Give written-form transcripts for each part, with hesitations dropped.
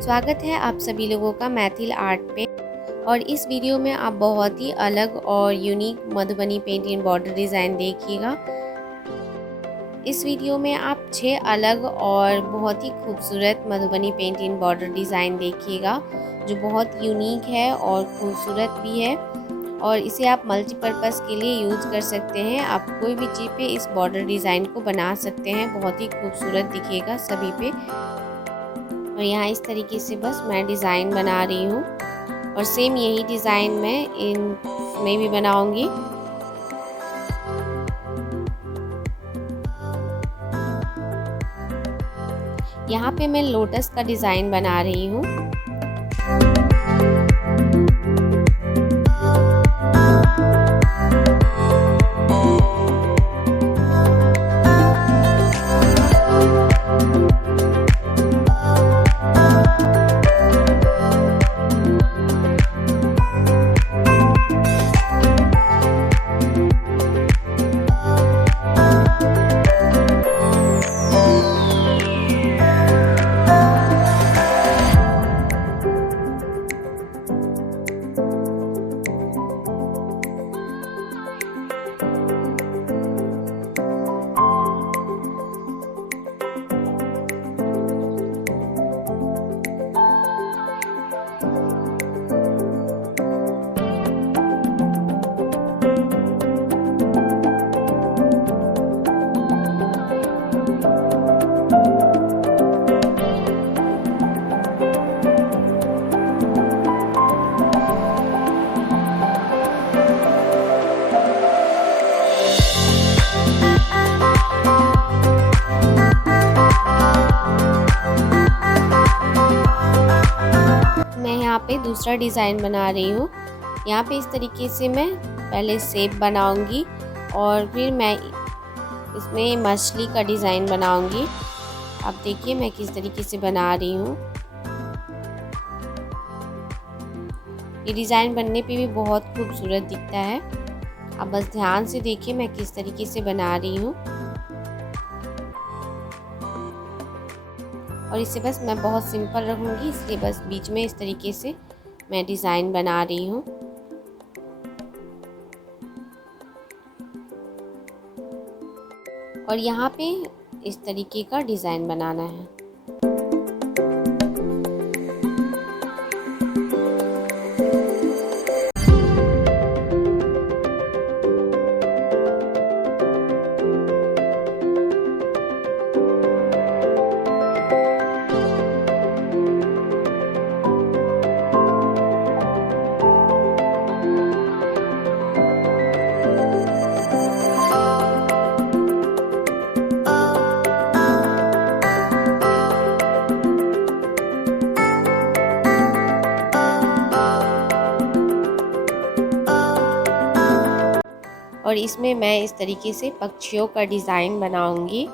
स्वागत है आप सभी लोगों का मैथिल आर्ट पे। और इस वीडियो में आप बहुत ही अलग और unique Madhubani painting border design देखिएगा। इस वीडियो में आप 6 अलग और बहुत ही खूबसूरत मधुबनी पेंटिंग बॉर्डर डिज़ाइन देखिएगा, जो बहुत यूनिक है और खूबसूरत भी है। और इसे आप मल्टीपर्पज़ के लिए यूज़ कर सकते हैं। आप कोई भी चीज़ पे इस बॉर्डर डिज़ाइन को बना सकते हैं, बहुत ही खूबसूरत दिखेगा सभी पे। और यहाँ इस तरीके से बस मैं डिज़ाइन बना रही हूँ और सेम यही डिज़ाइन मैं इनमें भी बनाऊंगी। यहाँ पे मैं लोटस का डिज़ाइन बना रही हूँ। यहाँ पे दूसरा डिज़ाइन बना रही हूँ। यहाँ पे इस तरीके से मैं पहले शेप बनाऊंगी और फिर मैं इसमें मछली का डिज़ाइन बनाऊंगी। अब देखिए मैं किस तरीके से बना रही हूँ। ये डिज़ाइन बनने पे भी बहुत खूबसूरत दिखता है। अब बस ध्यान से देखिए मैं किस तरीके से बना रही हूँ। और इसे बस मैं बहुत सिंपल रखूँगी, इसलिए बस बीच में इस तरीके से मैं डिज़ाइन बना रही हूँ। और यहाँ पे इस तरीके का डिज़ाइन बनाना है। और इसमें मैं इस तरीके से पक्षियों का डिज़ाइन बनाऊंगी।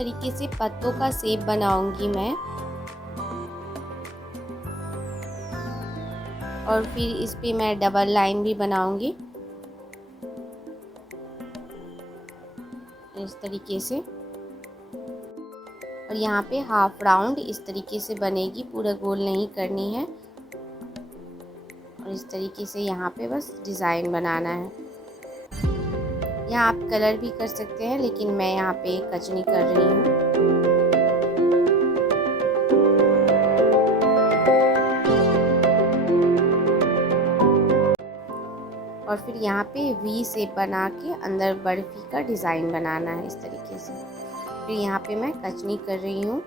तरीके से पत्तों का शेप बनाऊंगी मैं, और फिर इस पे मैं डबल लाइन भी बनाऊंगी इस तरीके से। और यहाँ पे हाफ राउंड इस तरीके से बनेगी, पूरा गोल नहीं करनी है। और इस तरीके से यहाँ पे बस डिज़ाइन बनाना है। यहाँ आप कलर भी कर सकते हैं, लेकिन मैं यहाँ पे कचनी कर रही हूँ। और फिर यहाँ पे वी शेप बना के अंदर बर्फी का डिज़ाइन बनाना है इस तरीके से। फिर यहाँ पे मैं कचनी कर रही हूँ।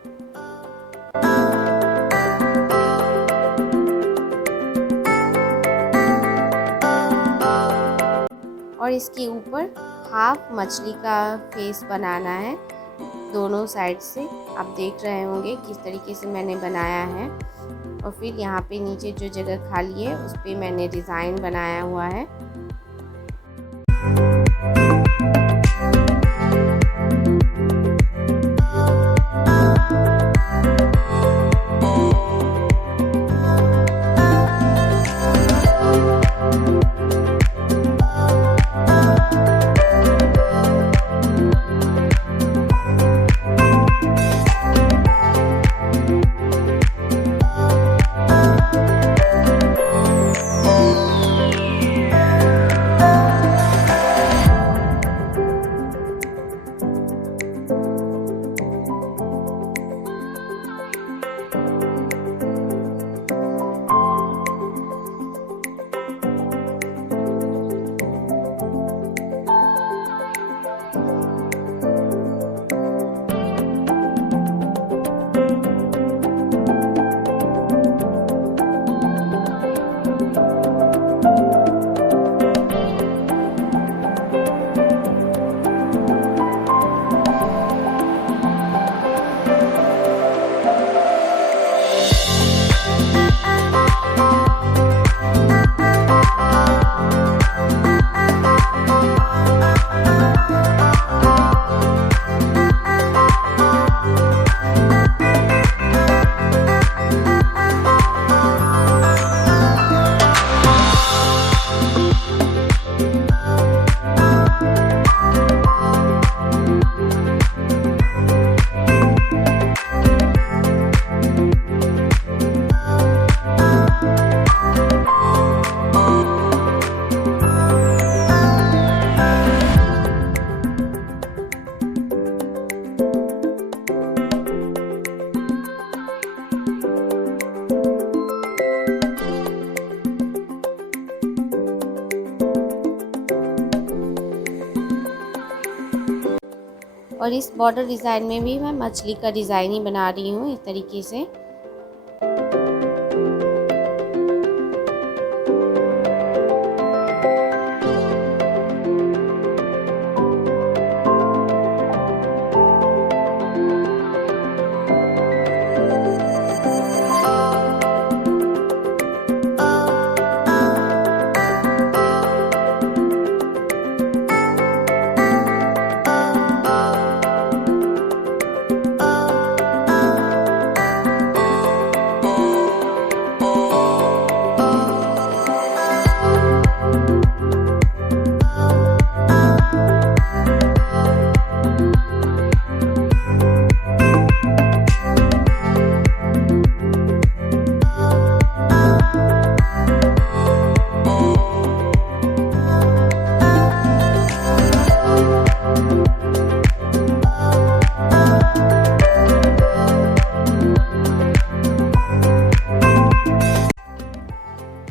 और इसके ऊपर हाफ मछली का फेस बनाना है दोनों साइड से। आप देख रहे होंगे किस तरीके से मैंने बनाया है। और फिर यहाँ पे नीचे जो जगह खाली है उस पे मैंने डिज़ाइन बनाया हुआ है। और इस बॉर्डर डिज़ाइन में भी मैं मछली का डिज़ाइन ही बना रही हूँ इस तरीके से।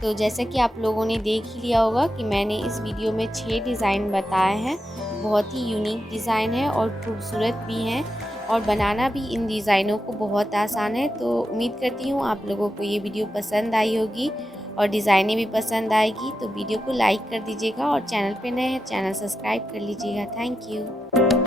तो जैसा कि आप लोगों ने देख ही लिया होगा कि मैंने इस वीडियो में 6 डिज़ाइन बताए हैं। बहुत ही यूनिक डिज़ाइन है और खूबसूरत भी हैं, और बनाना भी इन डिज़ाइनों को बहुत आसान है। तो उम्मीद करती हूँ आप लोगों को ये वीडियो पसंद आई होगी और डिज़ाइनें भी पसंद आएगी। तो वीडियो को लाइक कर दीजिएगा और चैनल पे नए हैं चैनल सब्सक्राइब कर लीजिएगा। Thank you.